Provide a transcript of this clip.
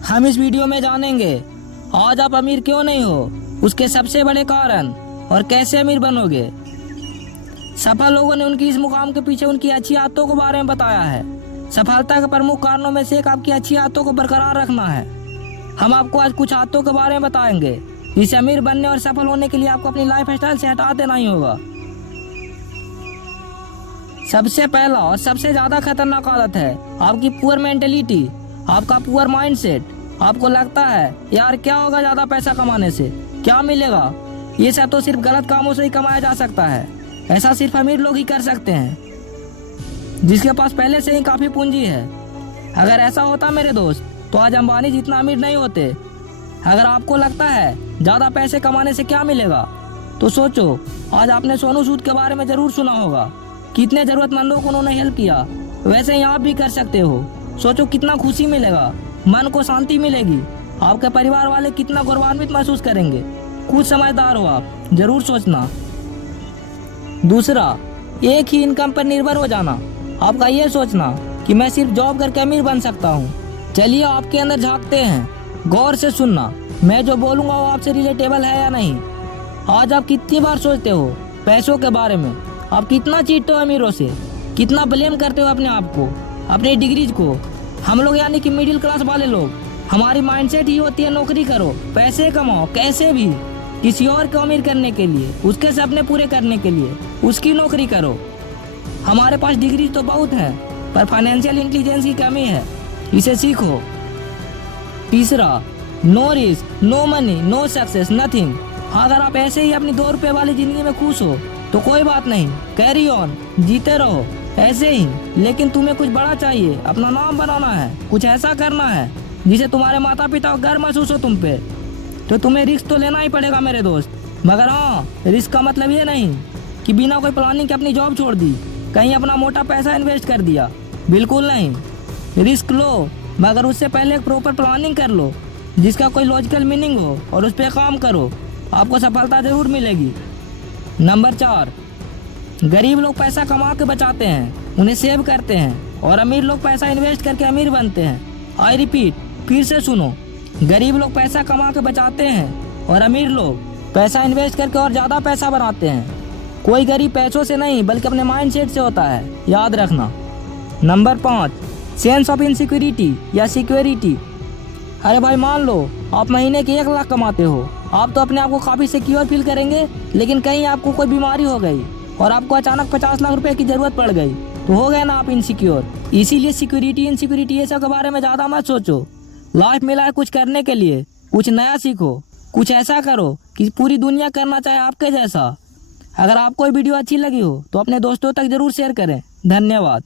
हम इस वीडियो में जानेंगे आज आप अमीर क्यों नहीं हो, उसके सबसे बड़े कारण और कैसे अमीर बनोगे। सफल लोगों ने उनकी इस मुकाम के पीछे उनकी अच्छी आदतों के बारे में बताया है। सफलता के प्रमुख कारणों में से एक आपकी अच्छी आदतों को बरकरार रखना है। हम आपको आज कुछ आदतों के बारे में बताएंगे जिसे अमीर बनने और सफल होने के लिए आपको अपनी लाइफ स्टाइल से हटा देना ही होगा। सबसे पहला और सबसे ज्यादा खतरनाक आदत है आपकी पुअर मेंटेलिटी, आपका पुअर माइंडसेट। आपको लगता है यार क्या होगा ज्यादा पैसा कमाने से, क्या मिलेगा, ये सब तो सिर्फ गलत कामों से ही कमाया जा सकता है। ऐसा सिर्फ अमीर लोग ही कर सकते हैं जिसके पास पहले से ही काफी पूंजी है। अगर ऐसा होता मेरे दोस्त तो आज अंबानी जितना अमीर नहीं होते। अगर आपको लगता है ज्यादा पैसे कमाने से क्या मिलेगा तो सोचो, आज आपने सोनू सूद के बारे में जरूर सुना होगा। कितने जरूरतमंदों को उन्होंने हेल्प किया, वैसे ही आप भी कर सकते हो। सोचो कितना खुशी मिलेगा, मन को शांति मिलेगी, आपके परिवार वाले कितना गौरवान्वित महसूस करेंगे। कुछ समझदार हो आप, जरूर सोचना। दूसरा, एक ही इनकम पर निर्भर हो जाना। आपका ये सोचना कि मैं सिर्फ जॉब करके अमीर बन सकता हूँ। चलिए आपके अंदर झांकते हैं, गौर से सुनना। मैं जो बोलूंगा वो आपसे रिलेटेबल है या नहीं। आज आप कितनी बार सोचते हो पैसों के बारे में, आप कितना चीटते हो अमीरों से, कितना ब्लेम करते हो अपने आप को, अपनी डिग्रीज को। हम लोग यानी कि मिडिल क्लास वाले लोग, हमारी माइंडसेट ही होती है नौकरी करो, पैसे कमाओ कैसे भी, किसी और को अमीर करने के लिए, उसके सपने पूरे करने के लिए उसकी नौकरी करो। हमारे पास डिग्री तो बहुत है पर फाइनेंशियल इंटेलिजेंस की कमी है, इसे सीखो। तीसरा, no risk no money no success nothing. अगर आप ऐसे ही अपनी 2 रुपए वाली जिंदगी में खुश हो तो कोई बात नहीं, कैरी ऑन, जीते रहो ऐसे ही। लेकिन तुम्हें कुछ बड़ा चाहिए, अपना नाम बनाना है, कुछ ऐसा करना है जिसे तुम्हारे माता पिता को गर्व महसूस हो तुम पे, तो तुम्हें रिस्क तो लेना ही पड़ेगा मेरे दोस्त। मगर हाँ, रिस्क का मतलब ये नहीं कि बिना कोई प्लानिंग के अपनी जॉब छोड़ दी, कहीं अपना मोटा पैसा इन्वेस्ट कर दिया, बिल्कुल नहीं। रिस्क लो मगर उससे पहले एक प्रॉपर प्लानिंग कर लो जिसका कोई लॉजिकल मीनिंग हो और उस पर काम करो, आपको सफलता जरूर मिलेगी। नंबर 4, गरीब लोग पैसा कमा के बचाते हैं, उन्हें सेव करते हैं, और अमीर लोग पैसा इन्वेस्ट करके अमीर बनते हैं। आई रिपीट, फिर से सुनो, गरीब लोग पैसा कमा के बचाते हैं और अमीर लोग पैसा इन्वेस्ट करके और ज्यादा पैसा बनाते हैं। कोई गरीब पैसों से नहीं बल्कि अपने माइंडसेट से होता है, याद रखना। नंबर 5, सेंस ऑफ इनसिक्योरिटी या सिक्योरिटी। अरे भाई मान लो आप महीने के 1 लाख कमाते हो, आप तो अपने आप को काफी सिक्योर फील करेंगे, लेकिन कहीं आपको कोई बीमारी हो गई और आपको अचानक 50 लाख रुपए की जरूरत पड़ गई तो हो गए ना आप इनसिक्योर। इसीलिए सिक्योरिटी इनसिक्योरिटी ये सब के बारे में ज्यादा मत सोचो। लाइफ मिला है कुछ करने के लिए, कुछ नया सीखो, कुछ ऐसा करो कि पूरी दुनिया करना चाहे आपके जैसा। अगर आपको ये वीडियो अच्छी लगी हो तो अपने दोस्तों तक जरूर शेयर करें। धन्यवाद।